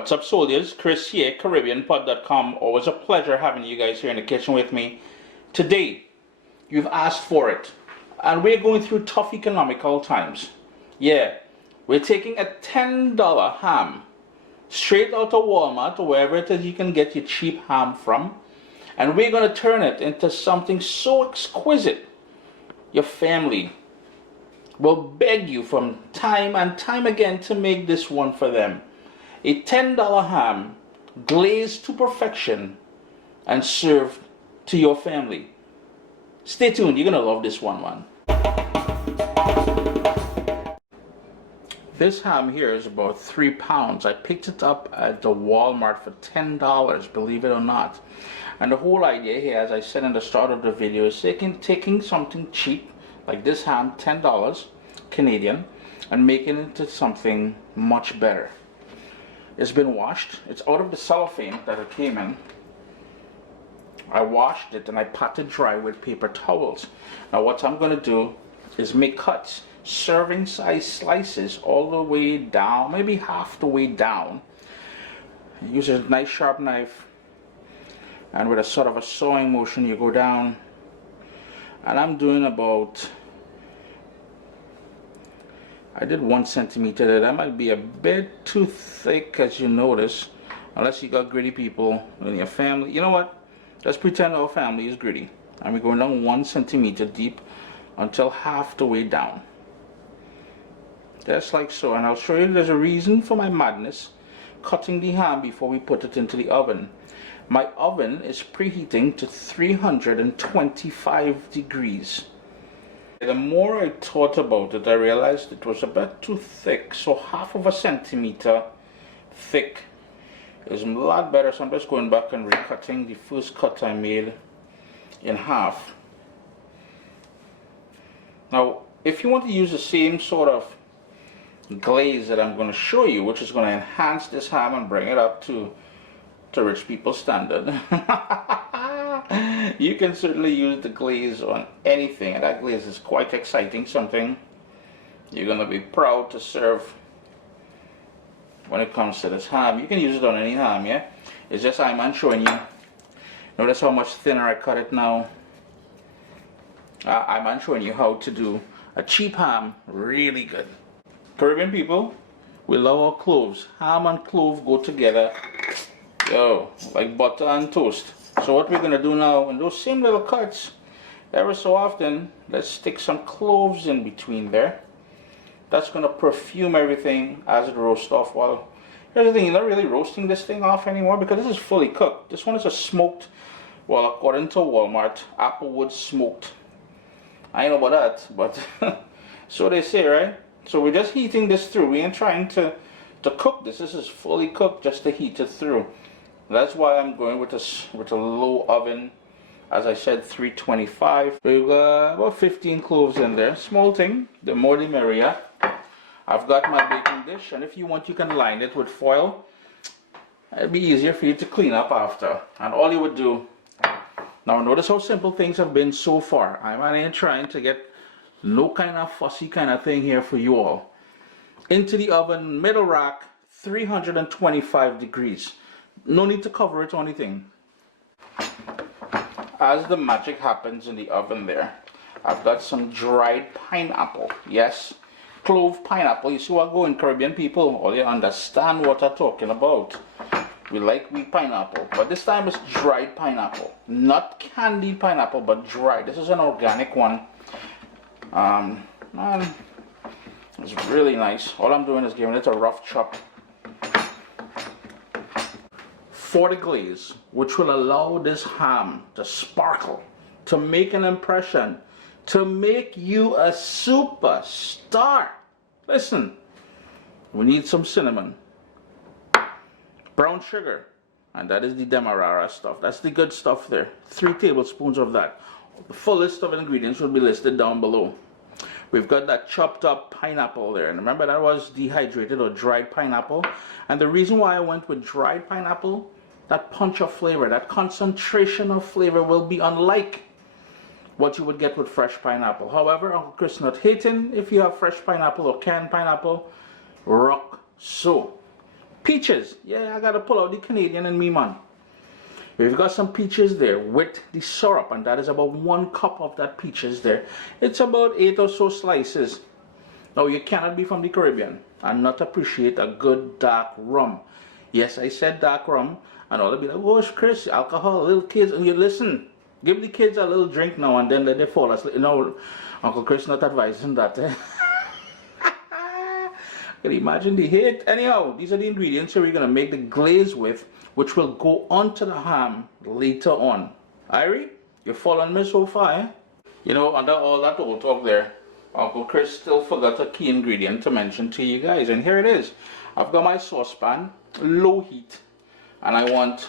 What's up, soldiers? Chris here, CaribbeanPod.com. Always a pleasure having you guys here in the kitchen with me. Today, you've asked for it, and we're going through tough economical times. Yeah, we're taking a $10 ham straight out of Walmart or wherever it is you can get your cheap ham from, and we're going to turn it into something so exquisite your family will beg you from time and time again to make this one for them. A $10 ham glazed to perfection and served to your family. Stay tuned, you're gonna love this one, man. This ham here is about 3 pounds. I picked it up at the Walmart for $10, believe it or not. And the whole idea here, as I said in the start of the video, is taking something cheap like this ham, $10 Canadian, and making it into something much better. It's been washed. It's out of the cellophane that it came in. I washed it and I patted dry with paper towels. Now what I'm going to do is make cuts, serving size slices all the way down, maybe half the way down. Use a nice sharp knife, and with a sort of a sawing motion you go down, and I'm doing about, I did 1 centimeter there. That might be a bit too thick, as you notice, unless you got gritty people in your family. You know what? Let's pretend our family is gritty. And we're going down 1 centimeter deep until half the way down. Just like so. And I'll show you there's a reason for my madness cutting the ham before we put it into the oven. My oven is preheating to 325 degrees. The more I thought about it, I realized it was a bit too thick, so half of a centimeter thick is a lot better. So I'm just going back and recutting the first cut I made in half. Now, if you want to use the same sort of glaze that I'm going to show you, which is going to enhance this ham and bring it up to rich people standard, you can certainly use the glaze on anything, and that glaze is quite exciting, something you're going to be proud to serve when it comes to this ham. You can use it on any ham, yeah? It's just I'm showing you. Notice how much thinner I cut it now. I'm showing you how to do a cheap ham really good. Caribbean people, we love our cloves. Ham and clove go together, yo, like butter and toast. So what we're going to do now, in those same little cuts, ever so often, let's stick some cloves in between there. That's going to perfume everything as it roasts off. Well, here's the thing, you're not really roasting this thing off anymore because this is fully cooked. This one is a smoked, well, according to Walmart, applewood smoked. I know about that, but so they say, right? So we're just heating this through. We ain't trying to cook this. This is fully cooked just to heat it through. That's why I'm going with a low oven. As I said, 325. We've got about 15 cloves in there. Small thing, the more the merrier. I've got my baking dish, and if you want, you can line it with foil. It'll be easier for you to clean up after. And all you would do, now notice how simple things have been so far. I'm ain't trying to get no kind of fussy kind of thing here for you all. Into the oven, middle rack, 325 degrees. No need to cover it or anything. As the magic happens in the oven there, I've got some dried pineapple. Yes, clove pineapple. You see what going, Caribbean people? All you understand what I'm talking about. We like wheat pineapple, but this time it's dried pineapple. Not candied pineapple, but dried. This is an organic one. And it's really nice. All I'm doing is giving it a rough chop. For the glaze, which will allow this ham to sparkle, to make an impression, to make you a superstar. Listen, we need some cinnamon, brown sugar, and that is the demerara stuff. That's the good stuff there. 3 tablespoons of that. The full list of ingredients will be listed down below. We've got that chopped up pineapple there, and remember that was dehydrated or dried pineapple. And the reason why I went with dried pineapple, that punch of flavor, that concentration of flavor will be unlike what you would get with fresh pineapple. However, Uncle Chris not hating if you have fresh pineapple or canned pineapple, rock so. Peaches. Yeah, I gotta pull out the Canadian in me, man. We've got some peaches there with the syrup, and that is about 1 cup of that peaches there. It's about 8 or so slices. Now, you cannot be from the Caribbean and not appreciate a good dark rum. Yes, I said dark rum, and all will be like, oh, Chris, alcohol, little kids. And you listen, give the kids a little drink now and then let they fall asleep. No, Uncle Chris not advising that. Can you imagine the hate? Anyhow, these are the ingredients that we're going to make the glaze with, which will go onto the ham later on. Irie, you following me so far, eh? You know, under all that old talk there, Uncle Chris still forgot a key ingredient to mention to you guys, and here it is. I've got my saucepan, low heat, and I want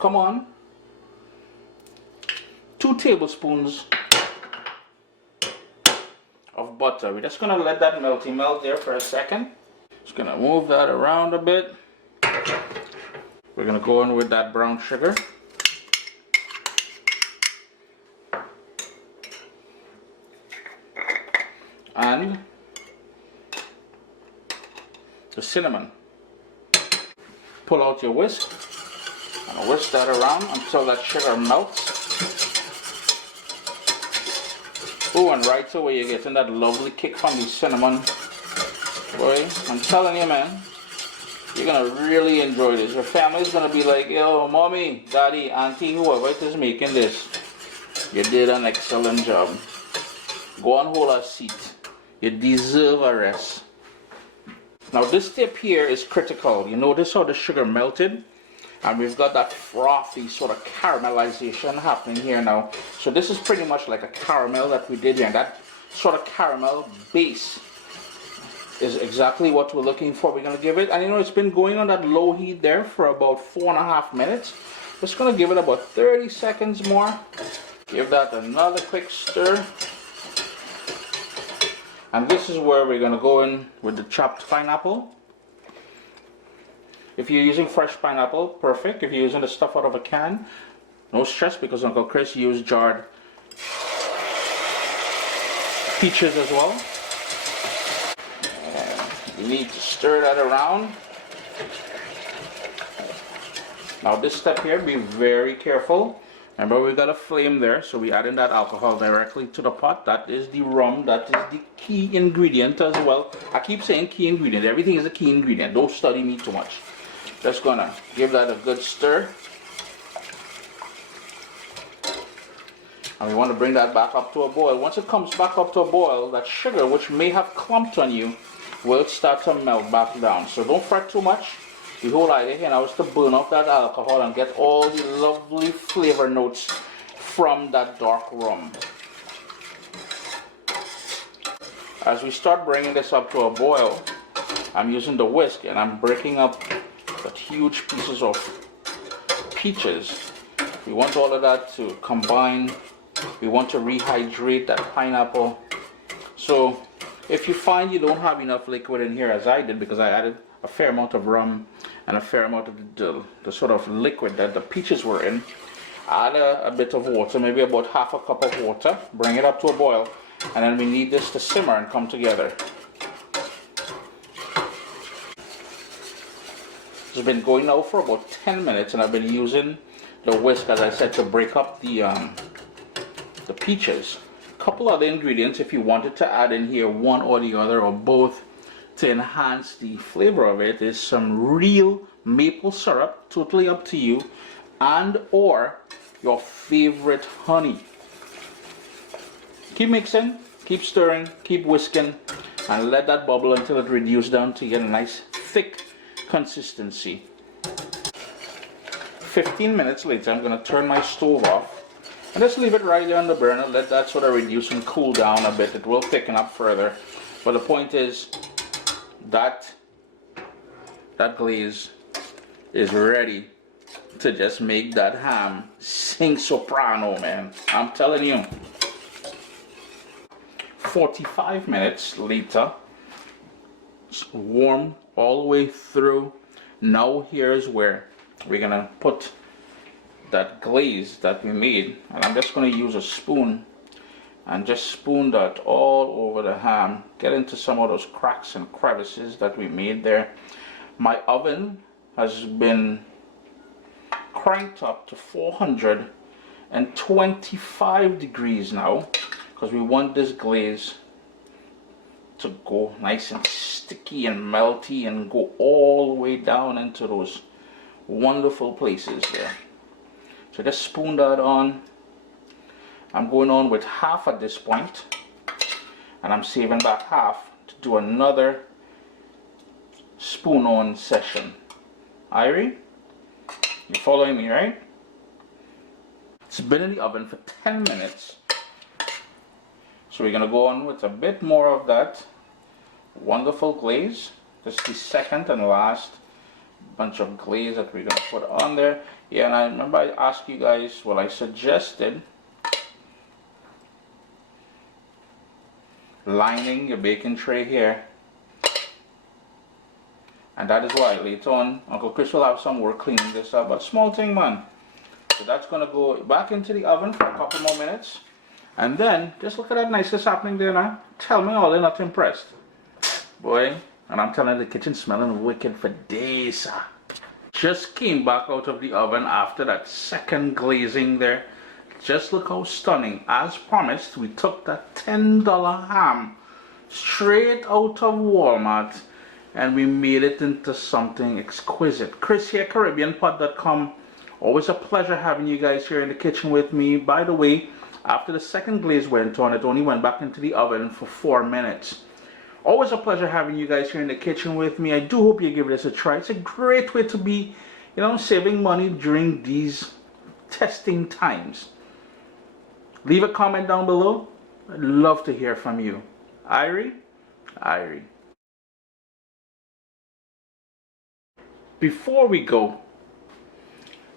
come on, 2 tablespoons of butter. We're just gonna let that melt there for a second. Just gonna move that around a bit. We're gonna go in with that brown sugar. And the cinnamon. Pull out your whisk and whisk that around until that sugar melts. Oh, and right away you're getting that lovely kick from the cinnamon. Boy, I'm telling you, man, you're gonna really enjoy this. Your family's gonna be like, yo, mommy, daddy, auntie, whoever it is making this, you did an excellent job. Go and hold a seat. You deserve a rest. Now this step here is critical. You notice how the sugar melted? And we've got that frothy sort of caramelization happening here now. So this is pretty much like a caramel that we did here. And that sort of caramel base is exactly what we're looking for. We're going to give it, and you know, it's been going on that low heat there for about 4.5 minutes. Just going to give it about 30 seconds more. Give that another quick stir. And this is where we're going to go in with the chopped pineapple. If you're using fresh pineapple, perfect. If you're using the stuff out of a can, no stress, because Uncle Chris used jarred peaches as well. And you need to stir that around. Now this step here, be very careful. Remember, we've got a flame there, so we add in that alcohol directly to the pot. That is the rum. That is the key ingredient as well. I keep saying key ingredient. Everything is a key ingredient. Don't study me too much. Just gonna give that a good stir. And we want to bring that back up to a boil. Once it comes back up to a boil, that sugar, which may have clumped on you, will start to melt back down. So don't fret too much. The whole idea here now is to burn off that alcohol and get all the lovely flavor notes from that dark rum. As we start bringing this up to a boil, I'm using the whisk and I'm breaking up that huge pieces of peaches. We want all of that to combine. We want to rehydrate that pineapple. So if you find you don't have enough liquid in here, as I did, because I added a fair amount of rum and a fair amount of the sort of liquid that the peaches were in, add a bit of water, maybe about half a cup of water, bring it up to a boil, and then we need this to simmer and come together. It's been going now for about 10 minutes, and I've been using the whisk, as I said, to break up the peaches. A couple other ingredients, if you wanted to add in here one or the other or both to enhance the flavor of it, is some real maple syrup, totally up to you, and or your favorite honey. Keep mixing, keep stirring, keep whisking, and let that bubble until it reduces down to get a nice thick consistency. 15 minutes later, I'm going to turn my stove off and just leave it right there on the burner. Let that sort of reduce and cool down a bit. It will thicken up further, but the point is that glaze is ready to just make that ham sing soprano, man. I'm telling you. 45 minutes later, it's warm all the way through. Now here's where we're gonna put that glaze that we made, and I'm just gonna use a spoon and just spoon that all over the ham. Get into some of those cracks and crevices that we made there. My oven has been cranked up to 425 degrees now, because we want this glaze to go nice and sticky and melty and go all the way down into those wonderful places there. So just spoon that on. I'm going on with half at this point, and I'm saving back half to do another spoon on session. Irie, you following me, right? It's been in the oven for 10 minutes. So we're gonna go on with a bit more of that wonderful glaze. This is the second and last bunch of glaze that we're gonna put on there. Yeah, and I remember I asked you guys, well, I suggested lining your baking tray here, and that is why later on Uncle Chris will have some work cleaning this up, but small thing, man. So that's gonna go back into the oven for a couple more minutes, and then just look at that niceness happening there now. Tell me all they're not impressed, boy. And I'm telling you, the kitchen smelling wicked for days. Just came back out of the oven after that second glazing there. Just look how stunning. As promised, we took that $10 ham straight out of Walmart and we made it into something exquisite. Chris here, CaribbeanPot.com. Always a pleasure having you guys here in the kitchen with me. By the way, after the second glaze went on, it only went back into the oven for 4 minutes. Always a pleasure having you guys here in the kitchen with me. I do hope you give this a try. It's a great way to be, saving money during these testing times. Leave a comment down below. I'd love to hear from you. Irie? Irie. Before we go,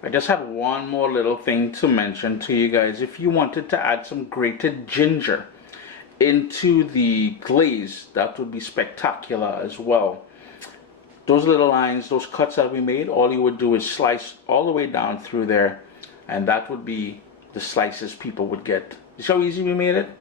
I just had one more little thing to mention to you guys. If you wanted to add some grated ginger into the glaze, that would be spectacular as well. Those little lines, those cuts that we made, all you would do is slice all the way down through there, and that would be the slices people would get. You see how easy we made it?